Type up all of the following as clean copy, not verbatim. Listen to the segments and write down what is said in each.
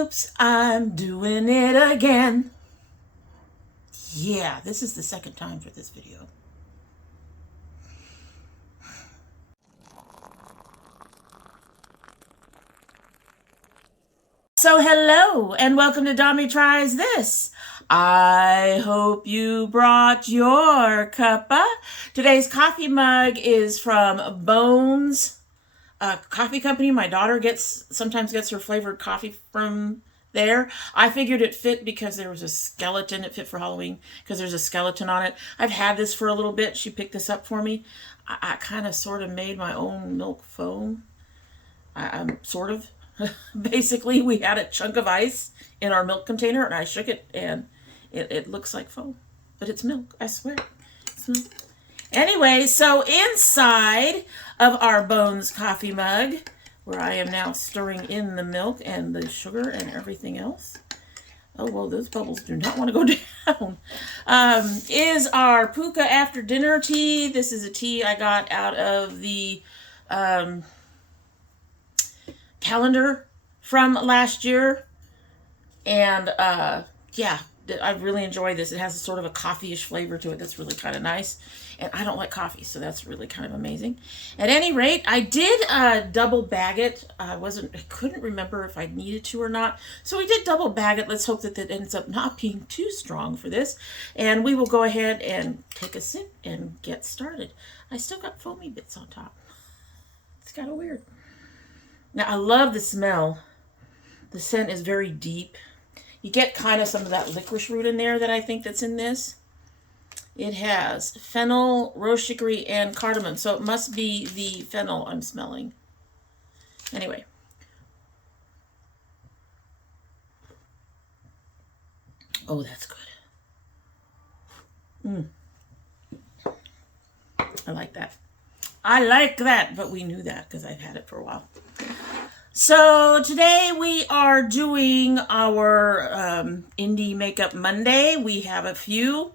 Oops, I'm doing it again. Yeah, this is the second time for this video. So hello and welcome to domytriesthis. I hope you brought your cuppa. Today's coffee mug is from Bones Coffee Company. My daughter sometimes gets her flavored coffee from there. I figured it fit because there was a skeleton. It fit for Halloween because there's a skeleton on it. I've had this for a little bit. She picked this up for me. I kind of sort of made my own milk foam. I'm sort of. Basically, we had a chunk of ice in our milk container and I shook it and it looks like foam. But it's milk, I swear. It's milk. Anyway, so inside of our Bones coffee mug, where I am now stirring in the milk and the sugar and everything else. Oh, well, those bubbles do not want to go down. Is our Pukka after dinner tea. This is a tea I got out of the calendar from last year. And yeah, I really enjoy this. It has a sort of a coffee-ish flavor to it that's really kind of nice. And I don't like coffee, so that's really kind of amazing. At any rate, I did double bag it. I couldn't remember if I needed to or not. So we did double bag it. Let's hope that that ends up not being too strong for this. And we will go ahead and take a sip and get started. I still got foamy bits on top. It's kind of weird. Now, I love the smell. The scent is very deep. You get kind of some of that licorice root in there that I think that's in this. It has fennel, rose chicory, and cardamom. So it must be the fennel I'm smelling. Anyway. Oh, that's good. I like that. I like that, but we knew that because I've had it for a while. So today we are doing our Indie Makeup Monday. We have a few.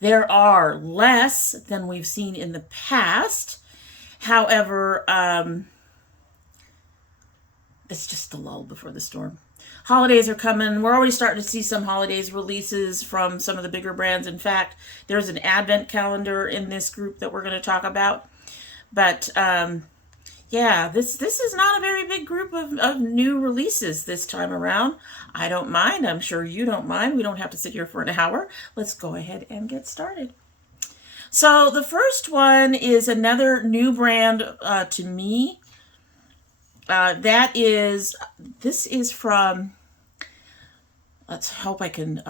There are less than we've seen in the past. However, it's just the lull before the storm. Holidays are coming. We're already starting to see some holidays releases from some of the bigger brands. In fact, there's an advent calendar in this group that we're going to talk about. But yeah, this is not a very big group of new releases this time around. I don't mind. I'm sure you don't mind. We don't have to sit here for an hour. Let's go ahead and get started. So the first one is another new brand to me. This is from, let's hope I can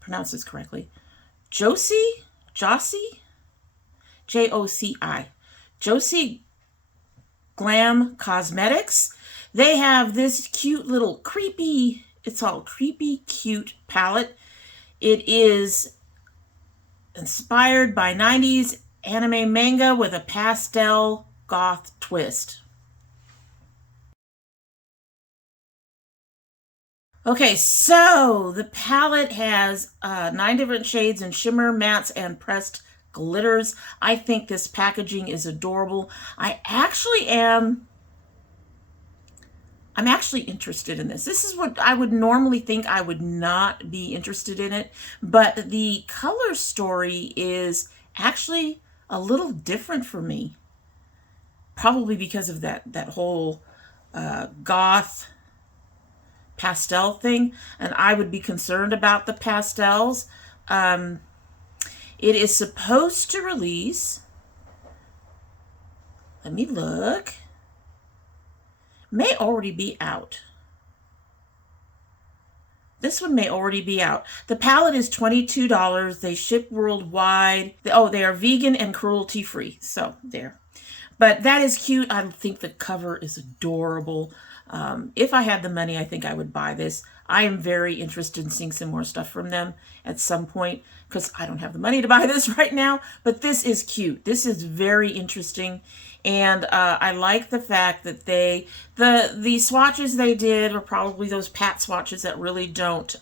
pronounce this correctly. Joci? J-O-C-I. Joci Glam Cosmetics. They have this cute little creepy, it's all creepy cute palette. It is inspired by 90s anime manga with a pastel goth twist. Okay, so the palette has 9 different shades in shimmer, mattes, and pressed glitters. I think this packaging is adorable. I'm actually interested in this. This is what I would normally think I would not be interested in it, but the color story is actually a little different for me. Probably because of that whole goth pastel thing, and I would be concerned about the pastels. It is supposed to release, let me look, may already be out. This one may already be out. The palette is $22. They ship worldwide. Oh, they are vegan and cruelty free. So there. But that is cute. I think the cover is adorable. If I had the money, I think I would buy this. I am very interested in seeing some more stuff from them at some point because I don't have the money to buy this right now. But this is cute. This is very interesting. And I like the fact that the swatches they did are probably those pat swatches that really don't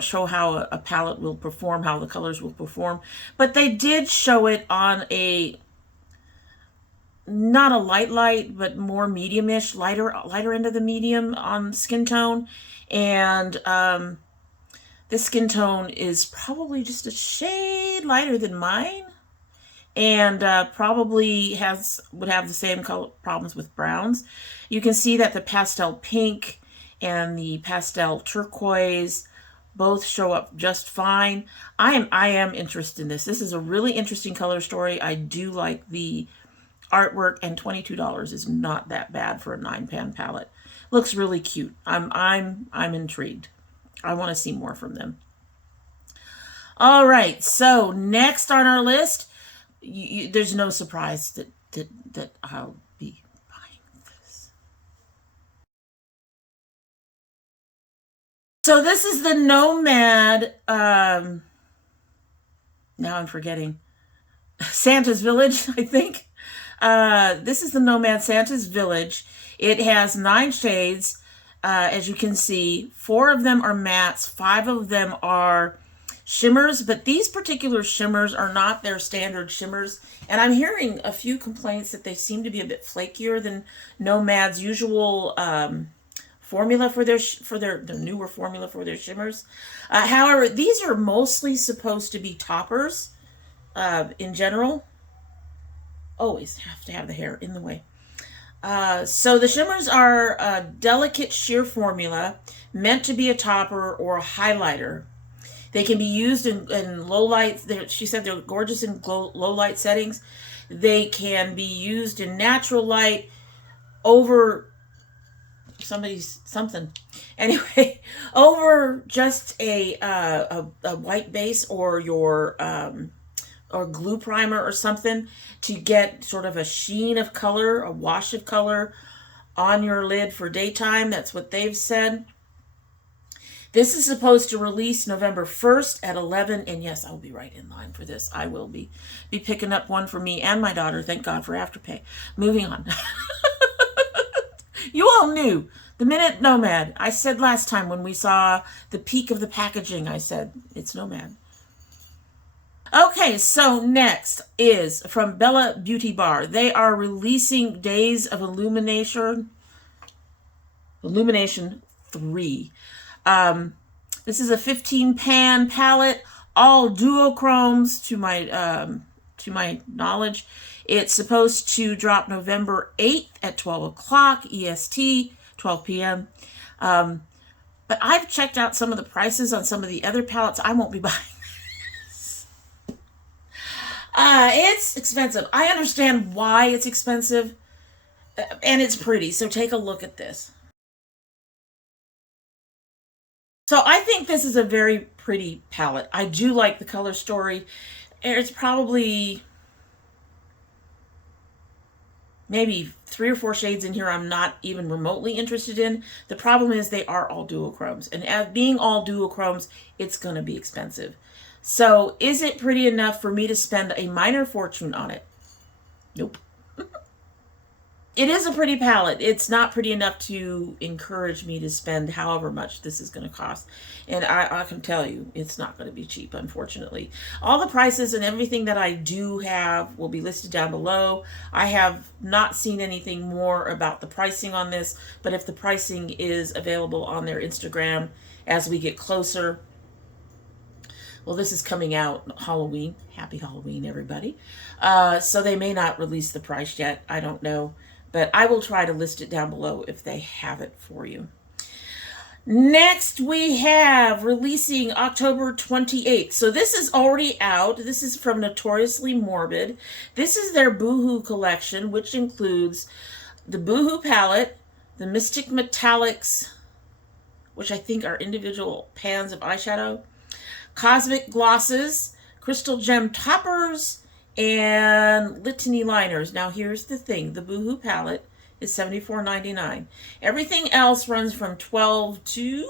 show how a palette will perform, how the colors will perform. But they did show it on a not a light, but more medium-ish, lighter end of the medium on skin tone. And this skin tone is probably just a shade lighter than mine, and probably would have the same color problems with browns. You can see that the pastel pink and the pastel turquoise both show up just fine. I am interested in this. This is a really interesting color story. I do like the artwork, and $22 is not that bad for a 9-pan palette. Looks really cute. I'm intrigued. I want to see more from them. All right, so next on our list, there's no surprise that I'll be buying this. So this is the Nomad, now I'm forgetting, Santa's Village, I think. This is the Nomad Santa's Village. It has 9 shades. As you can see, 4 of them are mattes, 5 of them are shimmers, but these particular shimmers are not their standard shimmers, and I'm hearing a few complaints that they seem to be a bit flakier than Nomad's usual formula for their newer formula for their shimmers. However, these are mostly supposed to be toppers in general. Always have to have the hair in the way. So the shimmers are a delicate sheer formula meant to be a topper or a highlighter. They can be used in low light. She said they're gorgeous in low light settings. They can be used in natural light over something. Anyway, over just a white base or your or glue primer or something to get sort of a sheen of color, a wash of color on your lid for daytime. That's what they've said. This is supposed to release November 1st at 11, and yes, I'll be right in line for this. I will be picking up one for me and my daughter. Thank God for Afterpay. Moving on. You all knew. The minute Nomad, I said last time when we saw the peak of the packaging, I said, it's Nomad. Okay, so next is from Bellabeautebar. They are releasing Days of Illumination 3. This is a 15-pan palette, all duochromes to my knowledge. It's supposed to drop November 8th at 12 o'clock EST, 12 p.m. But I've checked out some of the prices on some of the other palettes. I won't be buying this. It's expensive. I understand why it's expensive, and it's pretty, so take a look at this. So I think this is a very pretty palette. I do like the color story. It's probably maybe 3 or 4 shades in here I'm not even remotely interested in. The problem is they are all duochromes, and as being all duochromes, it's going to be expensive. So is it pretty enough for me to spend a minor fortune on it? Nope. It is a pretty palette. It's not pretty enough to encourage me to spend however much this is going to cost. And I can tell you, it's not going to be cheap, unfortunately. All the prices and everything that I do have will be listed down below. I have not seen anything more about the pricing on this, but if the pricing is available on their Instagram as we get closer, well, this is coming out Halloween. Happy Halloween, everybody. So they may not release the price yet. I don't know. But I will try to list it down below if they have it for you. Next, we have releasing October 28th. So this is already out. This is from Notoriously Morbid. This is their Boohoo collection, which includes the Boohoo palette, the Mystic Metallics, which I think are individual pans of eyeshadow, Cosmic Glosses, Crystal Gem Toppers, and Litany liners. Now here's the thing, the Boohoo palette is $74.99. Everything else runs from $12 to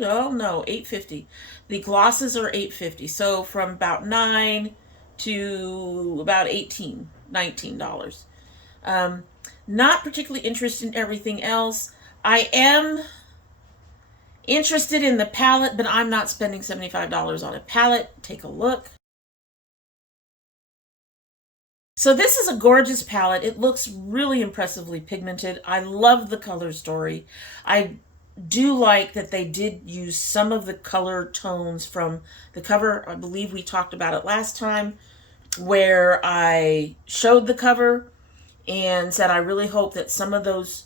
$8.50. The glosses are $8.50, so from about $9 to about $19. Not particularly interested in everything else. I am interested in the palette, but I'm not spending $75 on a palette. Take a look. So this is a gorgeous palette. It looks really impressively pigmented. I love the color story. I do like that they did use some of the color tones from the cover. I believe we talked about it last time, where I showed the cover and said I really hope that some of those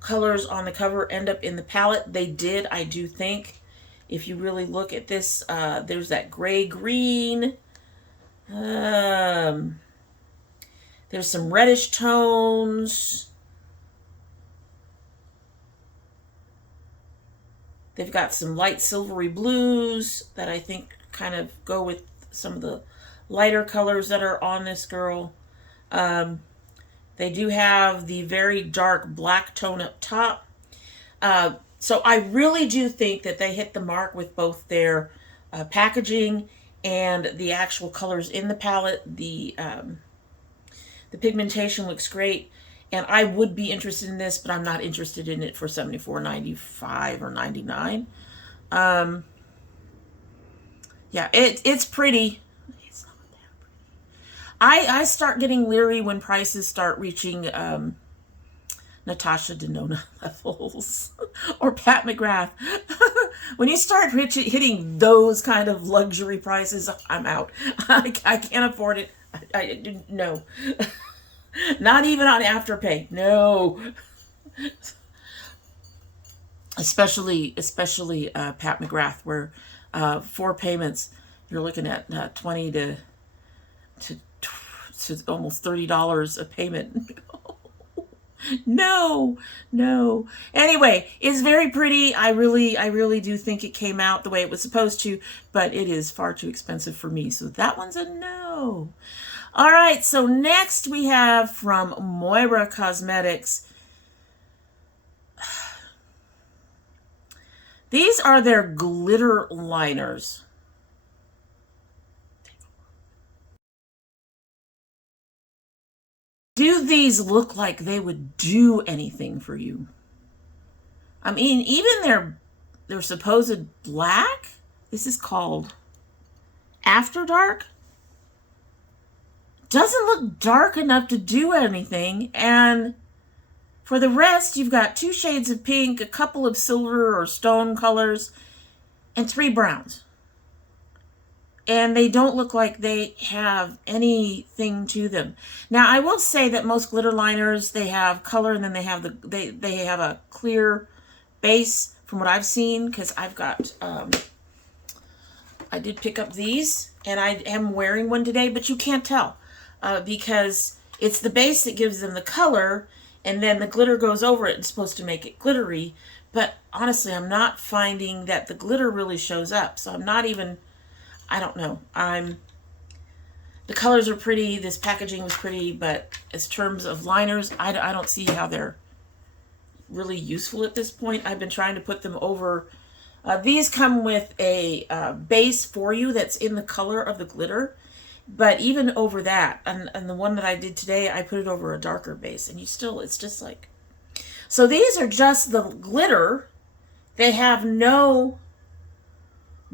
colors on the cover end up in the palette. They did, I do think. If you really look at this, there's that gray-green. There's some reddish tones. They've got some light silvery blues that I think kind of go with some of the lighter colors that are on this girl. They do have the very dark black tone up top. So I really do think that they hit the mark with both their packaging and the actual colors in the palette. The pigmentation looks great, and I would be interested in this, but I'm not interested in it for $74.95 or $99. Yeah, it's pretty. It's not that pretty. I start getting leery when prices start reaching Natasha Denona levels or Pat McGrath. When you start hitting those kind of luxury prices, I'm out. I can't afford it. No. Not even on Afterpay. No. Especially Pat McGrath, where 4 payments, you're looking at 20 to almost $30 a payment. No. Anyway, it's very pretty. I really do think it came out the way it was supposed to, but it is far too expensive for me. So that one's a no. All right, so next we have from MOIRA Cosmetics. These are their glitter liners. Do these look like they would do anything for you? I mean, even their supposed black, this is called After Dark, doesn't look dark enough to do anything. And for the rest, you've got 2 shades of pink, a couple of silver or stone colors, and 3 browns. And they don't look like they have anything to them. Now, I will say that most glitter liners, they have color, and then they have they have a clear base from what I've seen, because I've got I did pick up these, and I am wearing one today, but you can't tell because it's the base that gives them the color, and then the glitter goes over it and supposed to make it glittery. But honestly, I'm not finding that the glitter really shows up. So I'm not even, I don't know. The colors are pretty. This packaging was pretty, but as terms of liners, I don't see how they're really useful at this point. I've been trying to put them over. These come with a base for you that's in the color of the glitter. But even over that, and the one that I did today, I put it over a darker base, and it's just like, so these are just the glitter. They have no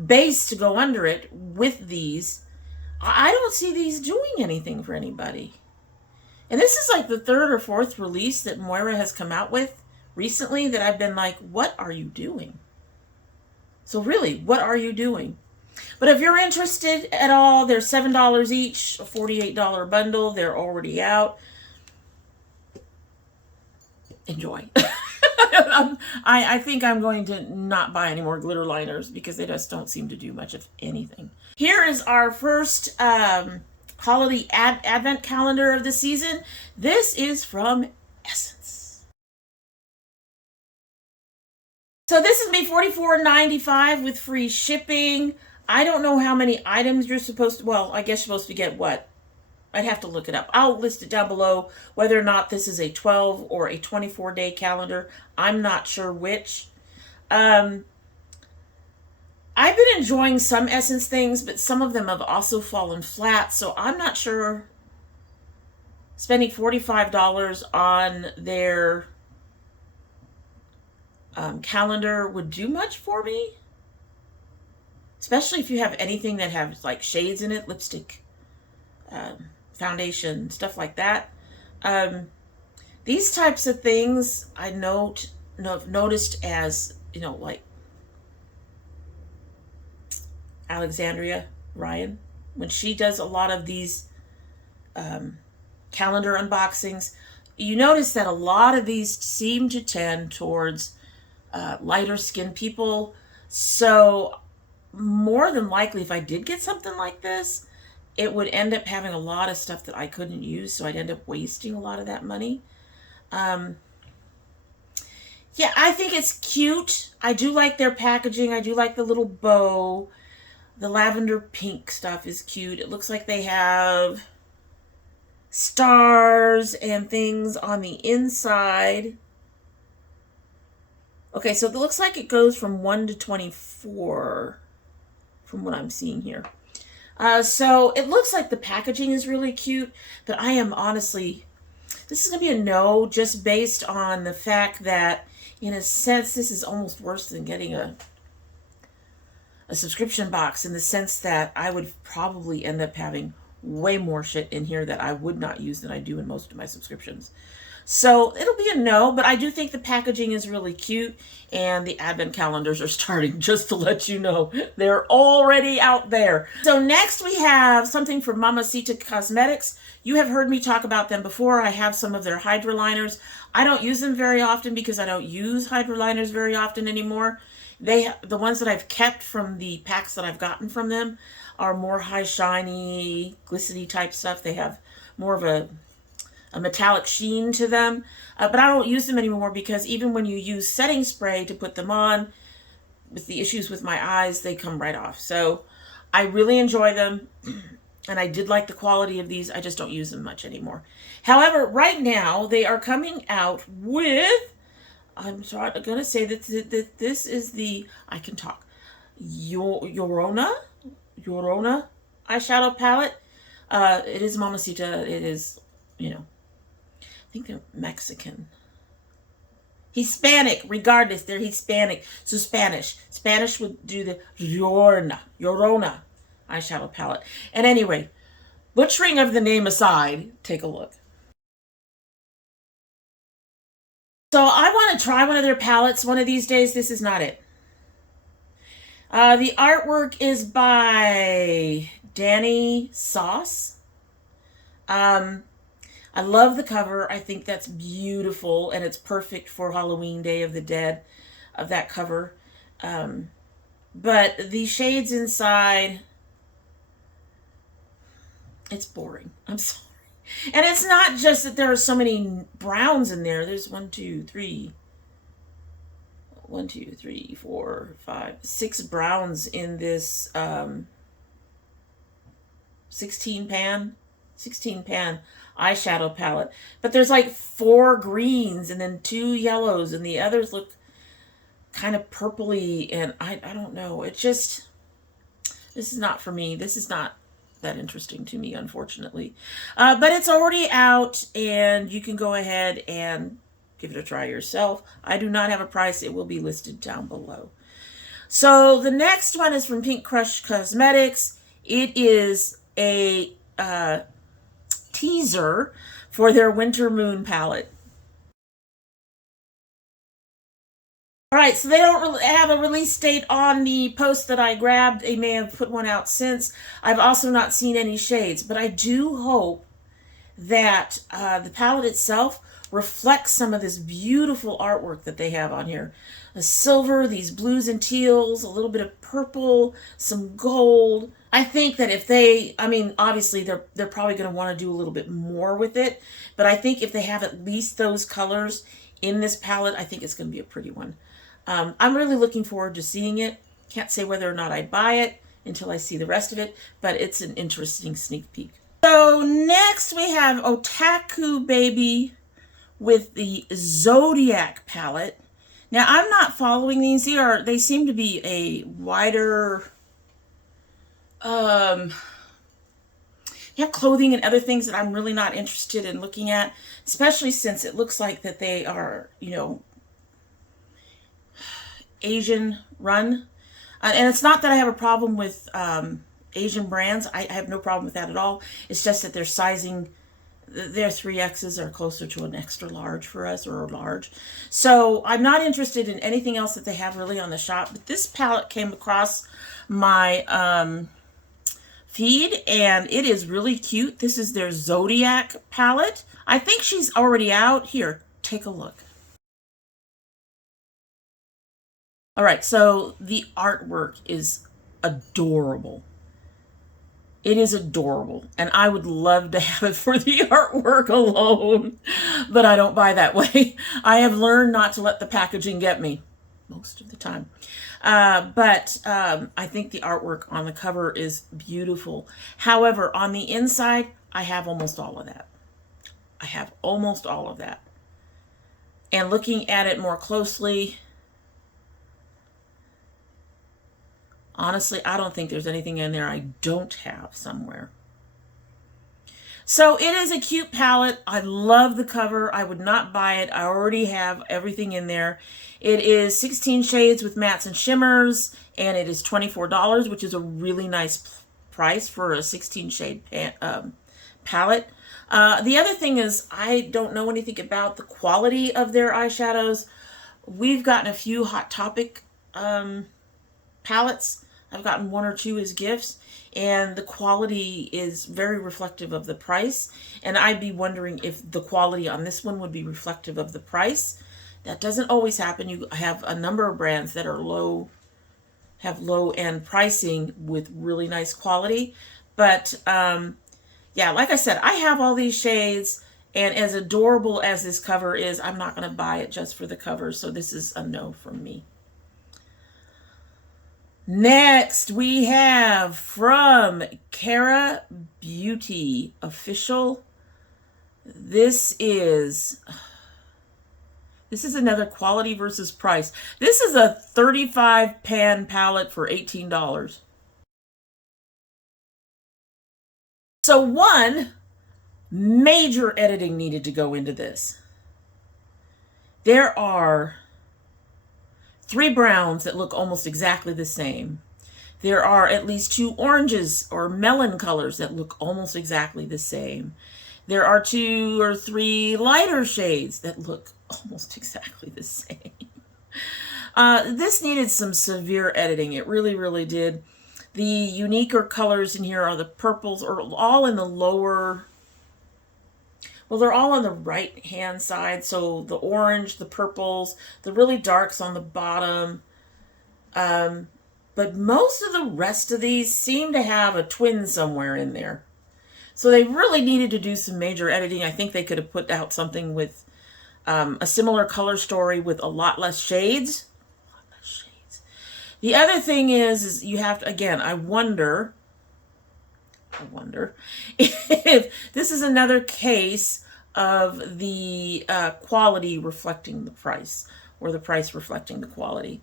base to go under it with these. I don't see these doing anything for anybody. And this is like the 3rd or 4th release that MOIRA has come out with recently that I've been like, what are you doing? So really, what are you doing? But if you're interested at all, they're $7 each, a $48 bundle. They're already out. Enjoy. I think I'm going to not buy any more glitter liners because they just don't seem to do much of anything. Here is our first holiday advent calendar of the season. This is from Essence. So this is me $44.95 with free shipping. I don't know how many items you're supposed to, well, I guess you're supposed to get what? I'd have to look it up. I'll list it down below whether or not this is a 12 or a 24-day calendar. I'm not sure which. I've been enjoying some Essence things, but some of them have also fallen flat, so I'm not sure spending $45 on their calendar would do much for me. Especially if you have anything that has like shades in it, lipstick, foundation, stuff like that. These types of things I noticed as, you know, like Alexandria Ryan, when she does a lot of these calendar unboxings, you notice that a lot of these seem to tend towards lighter skinned people. So more than likely, if I did get something like this, it would end up having a lot of stuff that I couldn't use, so I'd end up wasting a lot of that money. Yeah, I think it's cute. I do like their packaging. I do like the little bow. The lavender pink stuff is cute. It looks like they have stars and things on the inside. Okay, so it looks like it goes from 1 to 24 from what I'm seeing here. So it looks like the packaging is really cute, but I am honestly, this is going to be a no, just based on the fact that, in a sense, this is almost worse than getting a subscription box, in the sense that I would probably end up having way more shit in here that I would not use than I do in most of my subscriptions. So it'll be a no, but I do think the packaging is really cute, and the advent calendars are starting, just to let you know. They're already out there. So next we have something from Mamacita Cosmetics. You have heard me talk about them before. I have some of their Hydroliners. I don't use them very often because I don't use Hydroliners very often anymore. The ones that I've kept from the packs that I've gotten from them are more high shiny, glistening type stuff. They have more of a metallic sheen to them, but I don't use them anymore because even when you use setting spray to put them on, with the issues with my eyes, they come right off. So I really enjoy them, and I did like the quality of these. I just don't use them much anymore. However, right now they are coming out with, I'm going to say that this is the, I can talk, Llorona eyeshadow palette. It is Mamacita. It is, you know, I think they're Mexican. Hispanic, regardless, they're Hispanic. So Spanish would do the Llorona eyeshadow palette. And anyway, butchering of the name aside, take a look. So I want to try one of their palettes one of these days. This is not it. The artwork is by Danny Sauce. I love the cover. I think that's beautiful, and it's perfect for Halloween Day of the Dead, of that cover. But the shades inside, it's boring. I'm sorry. And it's not just that there are so many browns in there. There's 6 browns in this 16 pan eyeshadow palette. But there's like 4 greens and then 2 yellows, and the others look kind of purpley, and I don't know. It just, this is not for me. This is not that interesting to me, unfortunately. But it's already out, and you can go ahead and give it a try yourself. I do not have a price. It will be listed down below. So the next one is from Pinkcrush Cosmetics. It is a teaser for their Winter Moon palette. All right, so they don't really have a release date on the post that I grabbed. They may have put one out since. I've also not seen any shades, but I do hope that the palette itself reflects some of this beautiful artwork that they have on here. The silver, these blues and teals, a little bit of purple, some gold. I think that if they, I mean, obviously they're probably going to want to do a little bit more with it, but I think if they have at least those colors in this palette, I think it's going to be a pretty one. I'm really looking forward to seeing it. Can't say whether or not I'd buy it until I see the rest of it, but it's an interesting sneak peek. So next we have Otaku Baby with the Zodiac palette. Now I'm not following these. They seem to be a wider, you have clothing and other things that I'm really not interested in looking at, especially since it looks like that they are, you know, Asian run. And it's not that I have a problem with Asian brands. I have no problem with that at all. It's just that their sizing, their 3Xs are closer to an extra large for us, or a large. So I'm not interested in anything else that they have really on the shop. But this palette came across my feed, and it is really cute. This is their Zodiac palette. I think she's already out. Here, take a look. All right, so the artwork is adorable. It is adorable, and I would love to have it for the artwork alone, but I don't buy that way. I have learned not to let the packaging get me most of the time. But I think the artwork on the cover is beautiful. However, on the inside, I have almost all of that. I have almost all of that. And looking at it more closely, honestly, I don't think there's anything in there I don't have somewhere. So it is a cute palette. I love the cover. I would not buy it. I already have everything in there. It is 16 shades with mattes and shimmers, and it is $24, which is a really nice price for a 16 shade palette. The other thing is, I don't know anything about the quality of their eyeshadows. We've gotten a few Hot Topic palettes. I've gotten one or two as gifts, and the quality is very reflective of the price. And I'd be wondering if the quality on this one would be reflective of the price. That doesn't always happen. You have a number of brands that are have low-end pricing with really nice quality. But yeah, like I said, I have all these shades, and as adorable as this cover is, I'm not going to buy it just for the cover. So this is a no from me. Next, we have from Kara Beauty Official. This is another quality versus price. This is a 35 pan palette for $18. So one major editing needed to go into this. There are 3 browns that look almost exactly the same. There are at least 2 oranges or melon colors that look almost exactly the same. There are 2 or 3 lighter shades that look almost exactly the same. This needed some severe editing. It really, really did. The uniquer colors in here are the purples, or all in the lower. Well, they're all on the right-hand side, so the orange, the purples, the really darks on the bottom. But most of the rest of these seem to have a twin somewhere in there. So they really needed to do some major editing. I think they could have put out something with a similar color story with a lot less shades. The other thing is you have to, again, I wonder if this is another case of the quality reflecting the price, or the price reflecting the quality.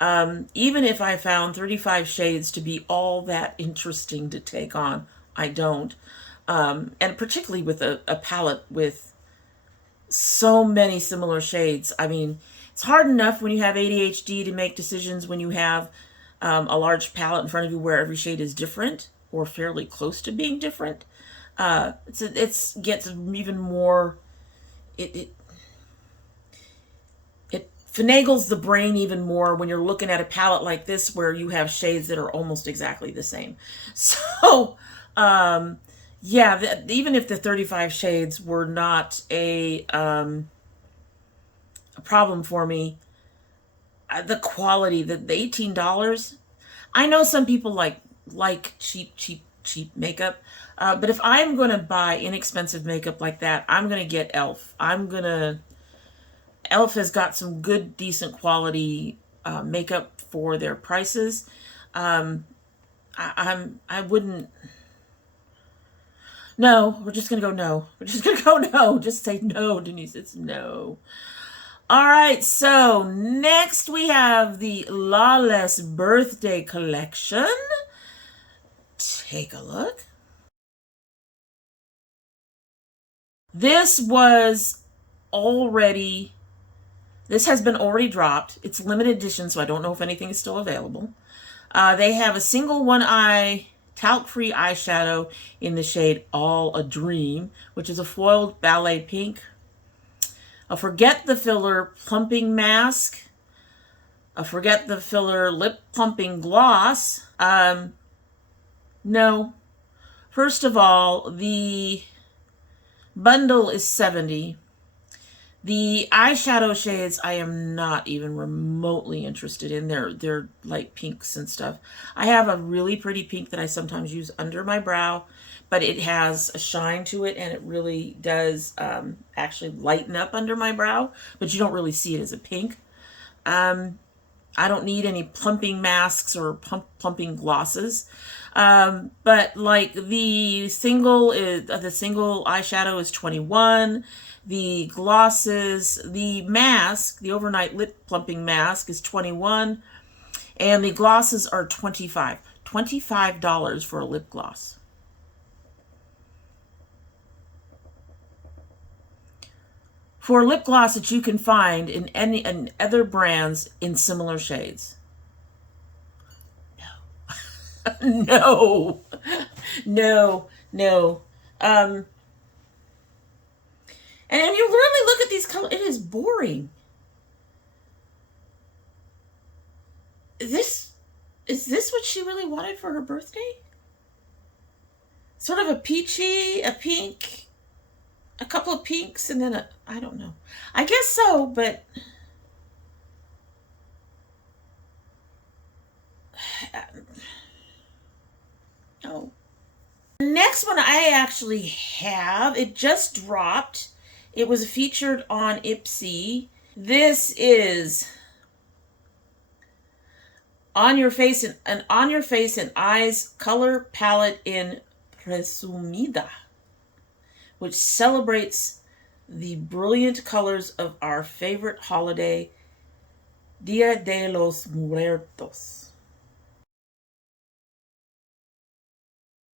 Even if I found 35 shades to be all that interesting to take on, I don't. And particularly with a palette with so many similar shades. I mean, it's hard enough when you have ADHD to make decisions when you have a large palette in front of you where every shade is different, or fairly close to being different. It gets even more, it finagles the brain even more when you're looking at a palette like this where you have shades that are almost exactly the same. So, yeah, even if the 35 shades were not a problem for me, the quality, the $18, I know some people like cheap makeup, but if I'm going to buy inexpensive makeup like that, I'm going to get ELF. ELF has got some good, decent quality makeup for their prices. I wouldn't. No, we're just going to go no. We're just going to go no. Just say no, Denise. It's no. All right, so next we have the Lawless Birthday Collection. Take a look. This has been already dropped. It's limited edition, so I don't know if anything is still available. They have a single one eye talc-free eyeshadow in the shade All a Dream, which is a foiled ballet pink. A Forget the Filler plumping mask. A Forget the Filler lip plumping gloss. No. First of all, the bundle is $70. The eyeshadow shades I am not even remotely interested in. They're light pinks and stuff. I have a really pretty pink that I sometimes use under my brow, but it has a shine to it, and it really does actually lighten up under my brow, but you don't really see it as a pink. I don't need any plumping masks or plumping glosses. But like the single eyeshadow is $21. The glosses, the mask, the overnight lip plumping mask is $21, and the glosses are $25. $25 for a lip gloss. For a lip gloss that you can find in other brands in similar shades. No. No. And if you really look at these colors, it is boring. Is this what she really wanted for her birthday? Sort of a peachy, a pink, a couple of pinks, and then I don't know. I guess so, but no. The next one I actually have, it just dropped. It was featured on Ipsy. This is On Your Face and On Your Face and Eyes color palette in Presumida, which celebrates the brilliant colors of our favorite holiday, Dia de los Muertos.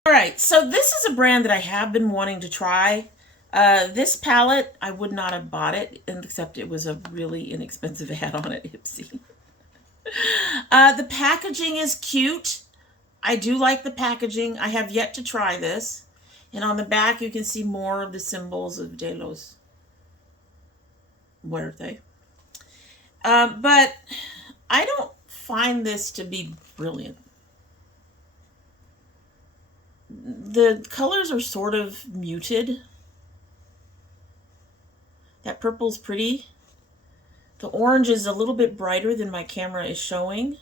All right, so this is a brand that I have been wanting to try. This palette, I would not have bought it, except it was a really inexpensive add-on at Ipsy. The packaging is cute. I do like the packaging. I have yet to try this. And on the back, you can see more of the symbols of De los Muertos. But I don't find this to be brilliant. The colors are sort of muted. That purple's pretty. The orange is a little bit brighter than my camera is showing.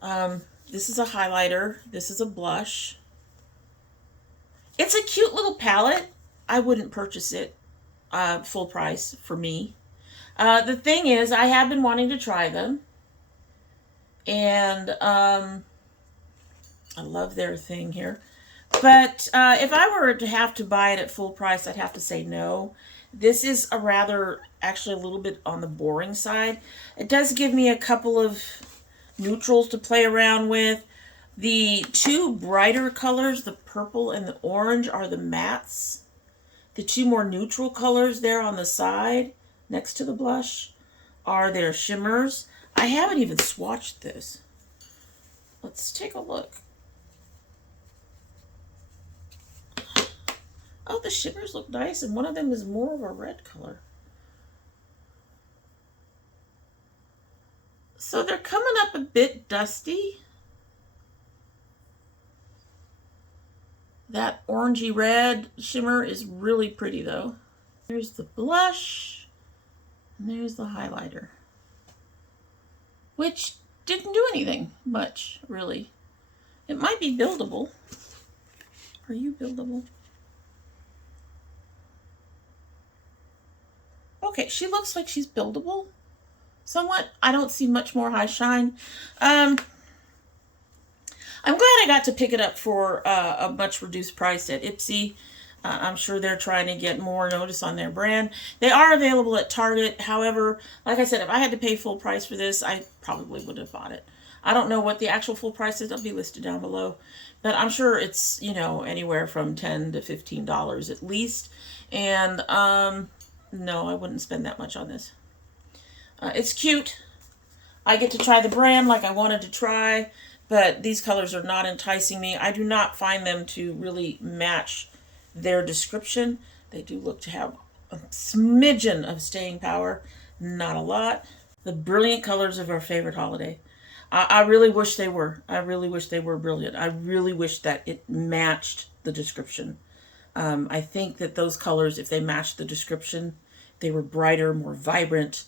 This is a highlighter. This is a blush. It's a cute little palette. I wouldn't purchase it full price for me. The thing is, I have been wanting to try them. And I love their thing here. But if I were to have to buy it at full price, I'd have to say no. This is actually a little bit on the boring side. It does give me a couple of neutrals to play around with. The two brighter colors, the purple and the orange, are the mattes. The two more neutral colors there on the side, next to the blush, are their shimmers. I haven't even swatched this. Let's take a look. Oh, the shimmers look nice, and one of them is more of a red color. So they're coming up a bit dusty. That orangey red shimmer is really pretty though. There's the blush, and there's the highlighter, which didn't do anything much, really. It might be buildable. Are you buildable? Okay, she looks like she's buildable somewhat. I don't see much more high shine. I'm glad I got to pick it up for a much reduced price at Ipsy. I'm sure they're trying to get more notice on their brand. They are available at Target. However, like I said, if I had to pay full price for this, I probably would have bought it. I don't know what the actual full price is. It'll be listed down below. But I'm sure it's, you know, anywhere from $10 to $15 at least. And no, I wouldn't spend that much on this. It's cute. I get to try the brand like I wanted to try. but these colors are not enticing me. I do not find them to really match their description. They do look to have a smidgen of staying power, not a lot. The brilliant colors of our favorite holiday. I really wish they were. I really wish they were brilliant. I really wish that it matched the description. I think that those colors, if they matched the description, they were brighter, more vibrant,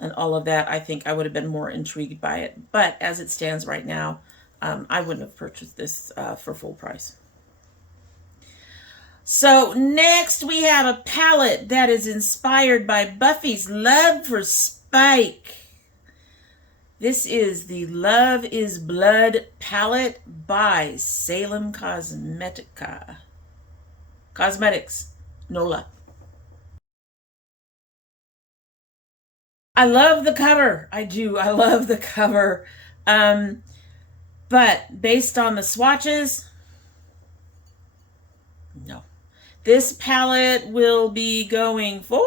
and all of that, I think I would have been more intrigued by it. But as it stands right now, I wouldn't have purchased this for full price. So next we have a palette that is inspired by Buffy's love for Spike. This is the Love is Blood palette by Salem Cosmetics, NOLA. I love the cover. I do. I love the cover. But based on the swatches, no. This palette will be going for...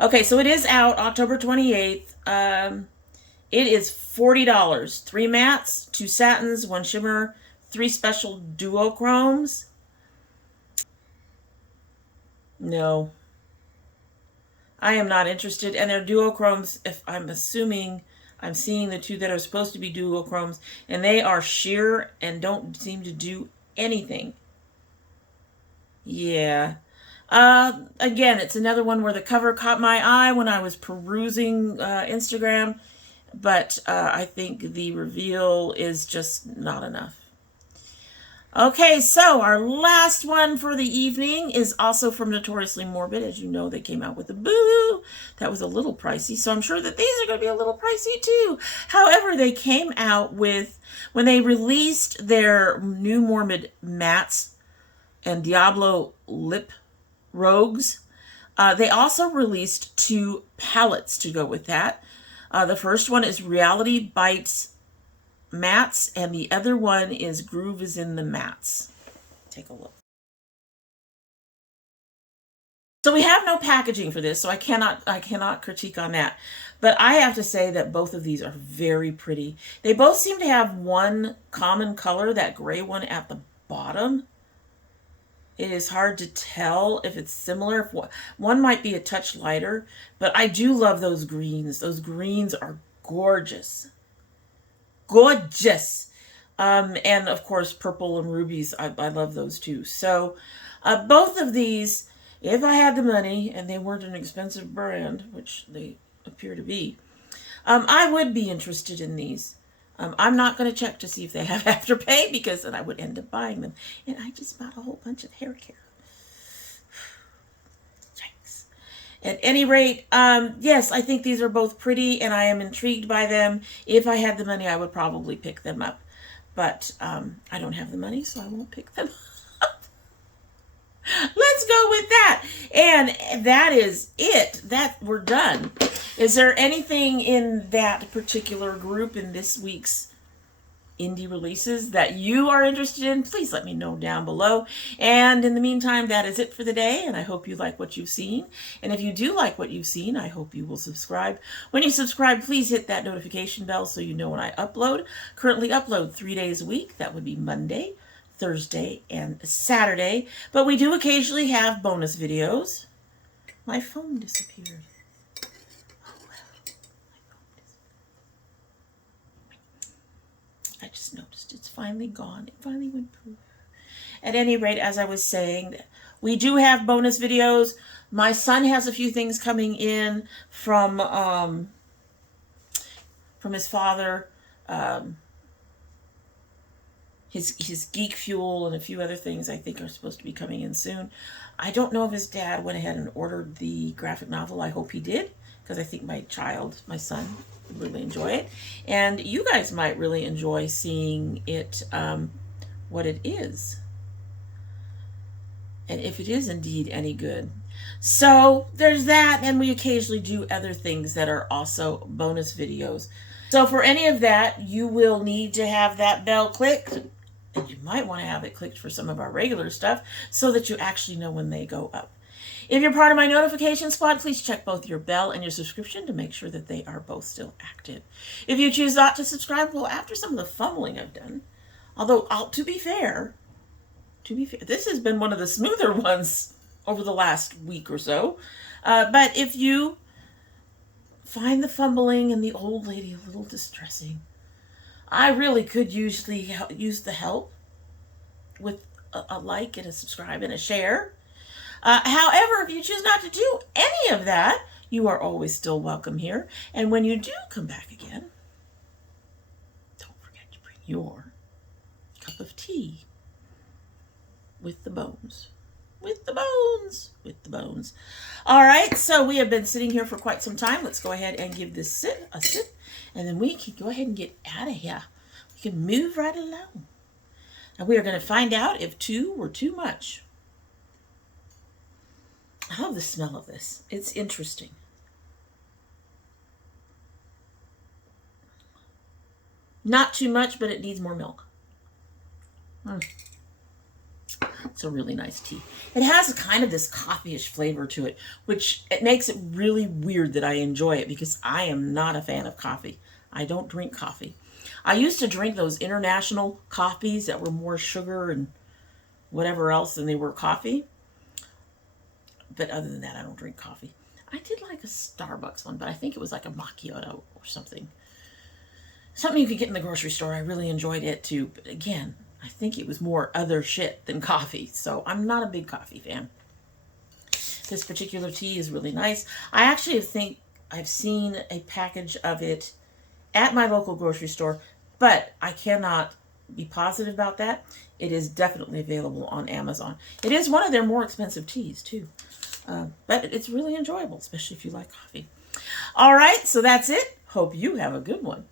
Okay, so it is out October 28th. It is $40. 3 mattes, 2 satins, 1 shimmer, 3 special duochromes. No. I am not interested. And they're duochromes, if I'm assuming I'm seeing the 2 that are supposed to be duochromes, and they are sheer and don't seem to do anything. Yeah. Again, it's another one where the cover caught my eye when I was perusing Instagram, but I think the reveal is just not enough. Okay, so our last one for the evening is also from Notoriously Morbid. As you know, they came out with a Boo. That was a little pricey, so I'm sure that these are going to be a little pricey too. However, they came out with, when they released their new Morbid mattes and Diablo lip rogues, they also released 2 palettes to go with that. The first one is Reality Bites mattes, and the other one is Groove is in the mattes. Take a look. So we have no packaging for this, so I cannot critique on that. But I have to say that both of these are very pretty. They both seem to have one common color, that gray one at the bottom. It is hard to tell if it's similar. One might be a touch lighter, but I do love those greens. Those greens are gorgeous. Gorgeous. And of course, purple and rubies. I love those too. So both of these, if I had the money and they weren't an expensive brand, which they appear to be, I would be interested in these. I'm not going to check to see if they have Afterpay, because then I would end up buying them. And I just bought a whole bunch of hair care. Yikes. At any rate, yes, I think these are both pretty, and I am intrigued by them. If I had the money, I would probably pick them up. But I don't have the money, so I won't pick them up. Let's go with that. And that is it. We're done. Is there anything in that particular group in this week's indie releases that you are interested in? Please let me know down below. And in the meantime, that is it for the day, and I hope you like what you've seen. And if you do like what you've seen, I hope you will subscribe. When you subscribe, please hit that notification bell so you know when I upload. Currently upload 3 days a week. That would be Monday, Thursday, and Saturday. But we do occasionally have bonus videos. My phone disappeared. I just noticed it's finally gone. It finally went poof. At any rate, as I was saying, we do have bonus videos. My son has a few things coming in from his father, his Geek Fuel, and a few other things I think are supposed to be coming in soon. I don't know if his dad went ahead and ordered the graphic novel. I hope he did, because I think my son would really enjoy it, and you guys might really enjoy seeing it, what it is, and if it is indeed any good. So there's that, and we occasionally do other things that are also bonus videos. So for any of that, you will need to have that bell clicked, and you might want to have it clicked for some of our regular stuff so that you actually know when they go up. If you're part of my notification squad, please check both your bell and your subscription to make sure that they are both still active. If you choose not to subscribe, well, after some of the fumbling I've done, although to be fair, this has been one of the smoother ones over the last week or so. But if you find the fumbling and the old lady a little distressing, I really could usually use the help with a like and a subscribe and a share. However, if you choose not to do any of that, you are always still welcome here. And when you do come back again, don't forget to bring your cup of tea with the bones. With the bones. With the bones. All right, so we have been sitting here for quite some time. Let's go ahead and give this a sip, and then we can go ahead and get out of here. We can move right along. And we are going to find out if 2 were too much. I love the smell of this. It's interesting. Not too much, but it needs more milk. It's a really nice tea. It has kind of this coffee-ish flavor to it, which it makes it really weird that I enjoy it because I am not a fan of coffee. I don't drink coffee. I used to drink those international coffees that were more sugar and whatever else than they were coffee. But other than that, I don't drink coffee. I did like a Starbucks one, but I think it was like a macchiato or something. Something you could get in the grocery store. I really enjoyed it too. But again, I think it was more other shit than coffee. So I'm not a big coffee fan. This particular tea is really nice. I actually think I've seen a package of it at my local grocery store, but I cannot be positive about that. It is definitely available on Amazon. It is one of their more expensive teas too. But it's really enjoyable, especially if you like coffee. All right, so that's it. Hope you have a good one.